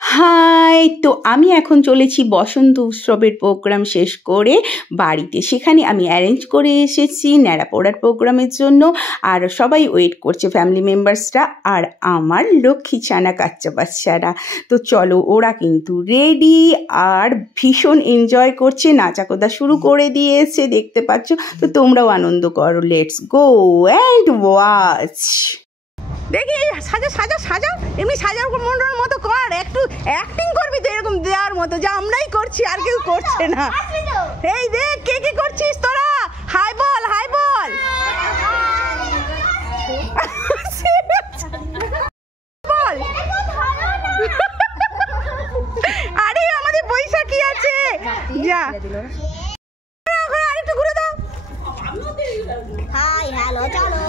High, তো আমি এখন চলেছি বসন্ত উৎসবের প্রোগ্রাম শেষ করে বাড়িতে। সেখানে আমি অ্যারেঞ্জ করে এসেছি ন্যাড়া পড়ার প্রোগ্রামের জন্য, আর সবাই ওয়েট করছে, ফ্যামিলি মেম্বার্সরা আর আমার লক্ষ্মী ছানা কাচ্চা বাচ্চারা। তো চলো, ওরা কিন্তু রেডি আর ভীষণ এনজয় করছে, নাচাকোদা শুরু করে দিয়েছে, দেখতে পাচ্ছ। তো তোমরাও আনন্দ করো, লেটস গো অ্যান্ড ওয়াচ। দেখি সাজা সাজা সাজা, এমনি সাজার মন্ডলের মতো কর, একটু অ্যাক্টিং করবি তো এরকম দেওয়ার মতো, যা আমরাই করছি আর কেউ করছে না। এই দেখ কে কে করছিস তোরা, হাই বল হাই বল। বল আরে আমাদের বৈশাখী আছে, যা আরেকটু ঘুরে দাও। হাই হ্যালো চলো,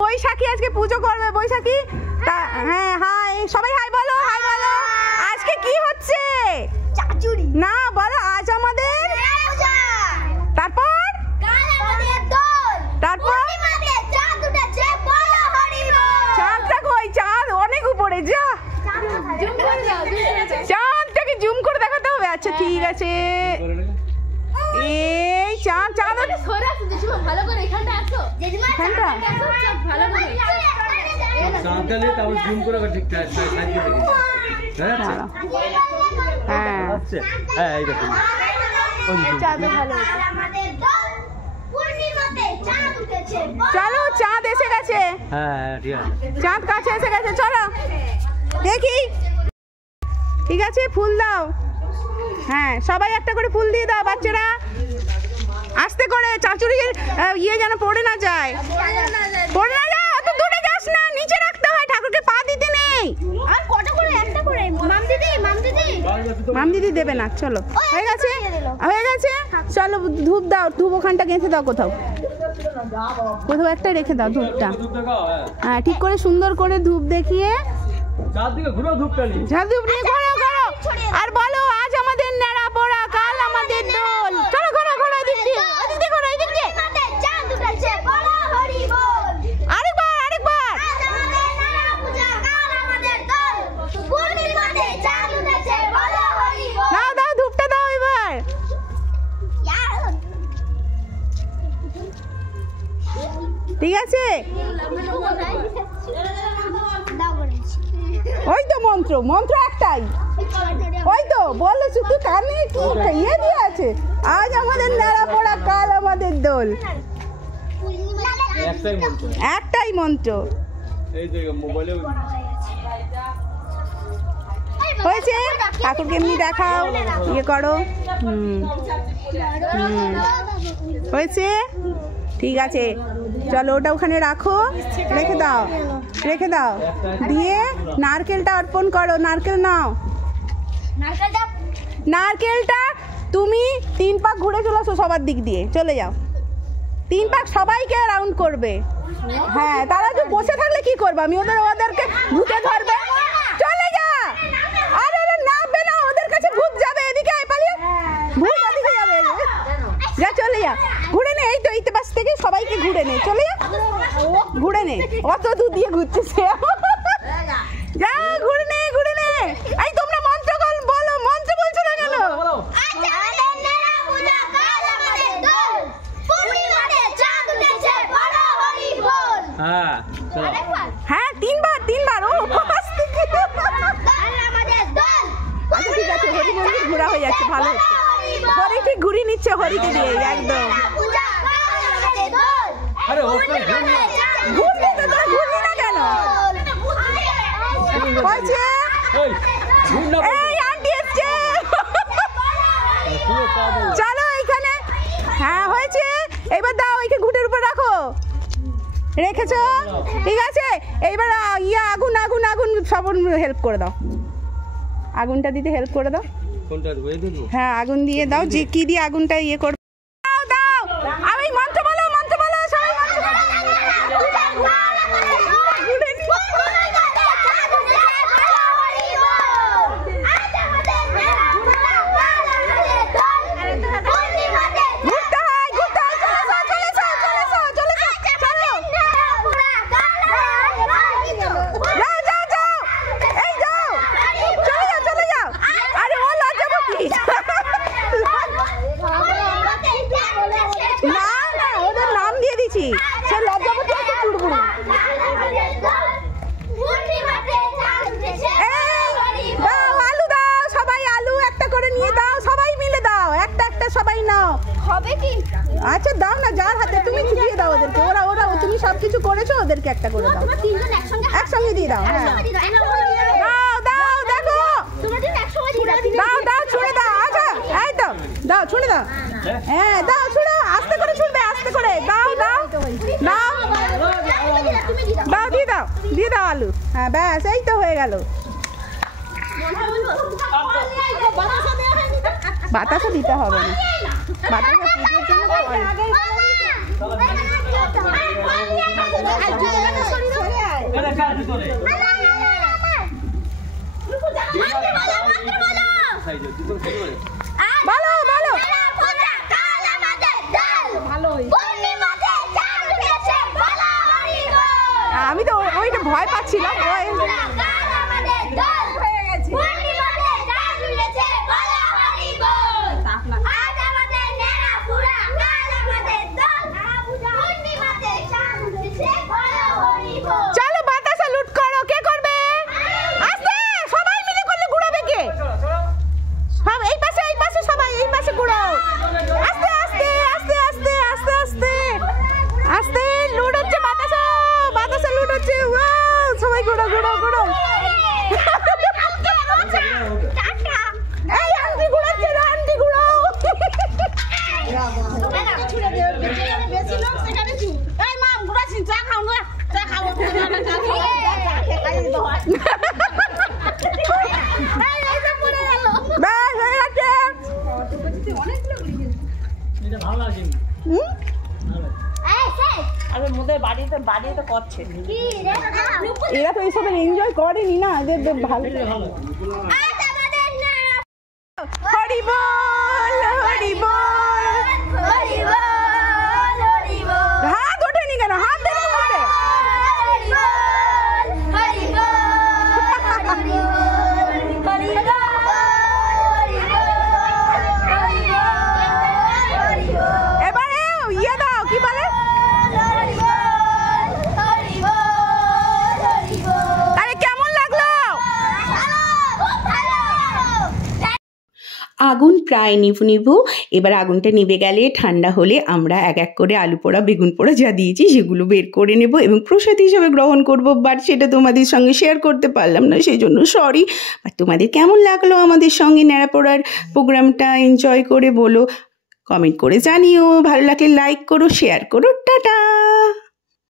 বৈশাখী আজকে পুজো করবে, বৈশাখী। হ্যাঁ হাই, সবাই হাই বলো হাই বলো। আজকে কি হচ্ছে? চাচুরি না বলো, আজ আমাদের তারপর তারপর চাঁদটা কই? চাঁদ অনেক উপরে, যা চাঁদটাকে জুম করে দেখাতে হবে। আচ্ছা ঠিক আছে, এই চাঁদ চাঁদ ভালো করে এখানটা আসো, এখানটা ভালো করে চাঁদটা নিয়ে তারপর জুম করে ঠিকঠাক সাজিয়ে রেখেছি। হ্যাঁ হ্যাঁ আচ্ছা, হ্যাঁ এই দেখুন চাঁদে ভালো আমাদের দল পূর্ণিমাতে চাঁদ উঠেছে। চলো, চাঁদ এসে গেছে। হ্যাঁ ঠিক আছে, চাঁদ কাছে এসে গেছে, চলো দেখি। ঠিক আছে, ফুল দাও। হ্যাঁ সবাই একটা করে ফুল দিয়ে দাও, বাচ্চারা আস্তে করে, চাচুরির ইয়ে যেন পড়ে না যায়, পড়ে না যায়। অত দূরে যাস না, নিচে রাখতে হয়, ঠাকুরকে পা দিতে নেই। আর কত করে? একটা করে। মাম দিদি মাম দিদি দেবে না। চলো হয়ে গেছে হয়ে গেছে, চলো ধূপ দাও, ধূপ ওখানটা গেঁথে দাও, কোথাও কোথাও একটা রেখে দাও ধূপটা। হ্যাঁ ঠিক করে সুন্দর করে ধূপ দেখিয়ে, চারদিকে ঘুরো ধূপটা নিয়ে, ধূপ নিয়ে ঘোরো ঘোরো, আর বলো আজ আমাদের ন্যাড়া পড়া, কাল আমাদের দোল। চলো ঘোরো ঘোরো, এদিক দিয়ে ওদিক দিয়ে ঘোরো, এদিক দিয়ে। চাঁদ উঠেছে, বলো হরি বল। আরেকবার আরেকবার। আজ আমাদের নানা পূজা, কাল আমাদের দল। পূর্ণিমাতে চাঁদ উঠেছে, বলো হরি বল। দাও দাও, ধূপটা দাও এবার। ঠিক আছে, ওই তো মন্ত্র, মন্ত্র একটাই, ওই তো বলো, শুধু কানে কি ইয়ে দিয়ে আছে, আজ আমাদের ন্যাড়া পড়া, কাল আমাদের দোল। একটাই মন্ত্র, একটাই মন্ত্র। এই যে মোবাইলে হয়েছে, ঠাকুরকে এমনি দেখাও, ইয়ে করো। হয়েছে, ঠিক আছে, চলো ওটা ওখানে রাখো, রেখে দাও রেখে দাও, দিয়ে নারকেলটা অর্পণ করো। নারকেল নাও, নারকেলটা তুমি 3 পাক ঘুরে চলে আসো, সবার দিক দিয়ে চলে যাও, 3 পাক সবাইকে রাউন্ড করবে। হ্যাঁ, তারা যে বসে থাকলে কি করবে, আমি ওদেরকে ভূতে ধরবে। চলে যা, আরে নামবে না, ওদের কাছে ভূত যাবে, এদিকে আয় পালিয়ে, ভূত ওদিকে যাবে, যা চলে যা, ঘুরে নে, এই তো এই পাশ থেকে সবাইকে ঘুরে নে, চলে যা, ঘুরে নে, অত দূর দিয়ে ঘুরছে সে, যা ঘুরে নে ঘুরে নে। এই তোমরা মন্ত্র বলো, মন্ত্র বলছো না কেন? হ্যাঁ হ্যাঁ 3 বার ও পাশ থেকে। আচ্ছা ঠিক আছে, হরি মন্দির ঘোরা হয়ে যাচ্ছে, ভালো হচ্ছে, হরি ঠিক ঘুরিয়ে নিচ্ছে, হরিকে দিয়ে একদম। আরে ঘুরলি তো, তোর ঘুরলি না কেন? হয়েছে, এই আন্টি এসছে, চলো এইখানে। হ্যাঁ হয়েছে, এবার দাও, এইখানে ঘুটের উপর রাখো, রেখেছো, ঠিক আছে। এইবার আগুন আগুন আগুন সব হেল্প করে দাও, আগুনটা দিতে হেল্প করে দাও। হ্যাঁ আগুন দিয়ে দাও, যে কি দিয়ে আগুনটা ইয়ে করবে, দাও দাও। আমি মন্ত্র বলো, মন্ত্র বলো, সবাই মন্ত্র বলো। ঘুরতে হয়, চলে দিয়েছি, সে লজ্জাবতী আছে চুড়বুড়ি। দাও আলু দাও, সবাই আলু একটা করে নিয়ে দাও, সবাই মিলে দাও, একটা একটা সবাই নাও। হবে কি? আচ্ছা দাও না, যার হাতে তুমি দিয়ে দাও ওদেরকে, ওরা ওরা তুমি সবকিছু করেছো, ওদেরকে একটা করে দাও। তোমরা তিনজন একসঙ্গে একসঙ্গে দিয়ে দাও। হ্যাঁ দাও দাও, দেখো তোমরা তিন একসঙ্গে দিয়ে দাও। দাও দাও, ছুঁড়ে দাও। আচ্ছা এই তো দাও, ছুঁড়ে দাও। হ্যাঁ দাও, ছুঁড়ে আস্তে করে ছুঁড়বে, আস্তে করে দাও দাও দাও দাও, দিয়ে দাও, দিয়ে দাও আলু। হ্যাঁ ব্যাস, এই তো হয়ে গেল। বাতাসা দিতে হবে না, বাতাসা পুজোর জন্য তো হয়। বলো বলো, আমি তো ওইটা ভয় পাচ্ছিলাম। চলো বাতাসা লুট করো, কে করবে? আস্তে, সবাই মিলে করলে ঘুরাবে কে? সব এই পাশে সবাই এই পাশে ঘুরাও। আস্তে আস্তে আস্তে আস্তে আস্তে আস্তে আস্তে, লুট হচ্ছে বাতাসা, বাতাসা লুট হচ্ছে। ওয়াও, সবাই ঘুরো ঘুরো ঘুরো। এই আন্টি ঘুরাচ্ছে না, আন্টি ঘুরাও। এরা তো এইসবের এনজয় করেনি না, এদের ভালো। হরি বল হরি বল, হাত ওঠেনি কেন? হাত দেখে বলবে। এবারে ইয়ে দাও, কি বলে? আরে কেমন লাগলো? আগুন প্রায় নিভু। এবার আগুনটা নিভে গেলে ঠান্ডা হলে আমরা এক এক করে আলু পোড়া, বেগুন পোড়া যা দিয়েছি সেগুলো বের করে নেব এবং প্রসাদ হিসাবে গ্রহণ করব। বাট সেটা তোমাদের সঙ্গে শেয়ার করতে পারলাম না, সেই জন্য সরি। আর তোমাদের কেমন লাগলো আমাদের সঙ্গে ন্যাড়া পোড়ার প্রোগ্রামটা এনজয় করে বলো, কমেন্ট করে জানিও। ভালো লাগলে লাইক করো, শেয়ার করো। টাটা।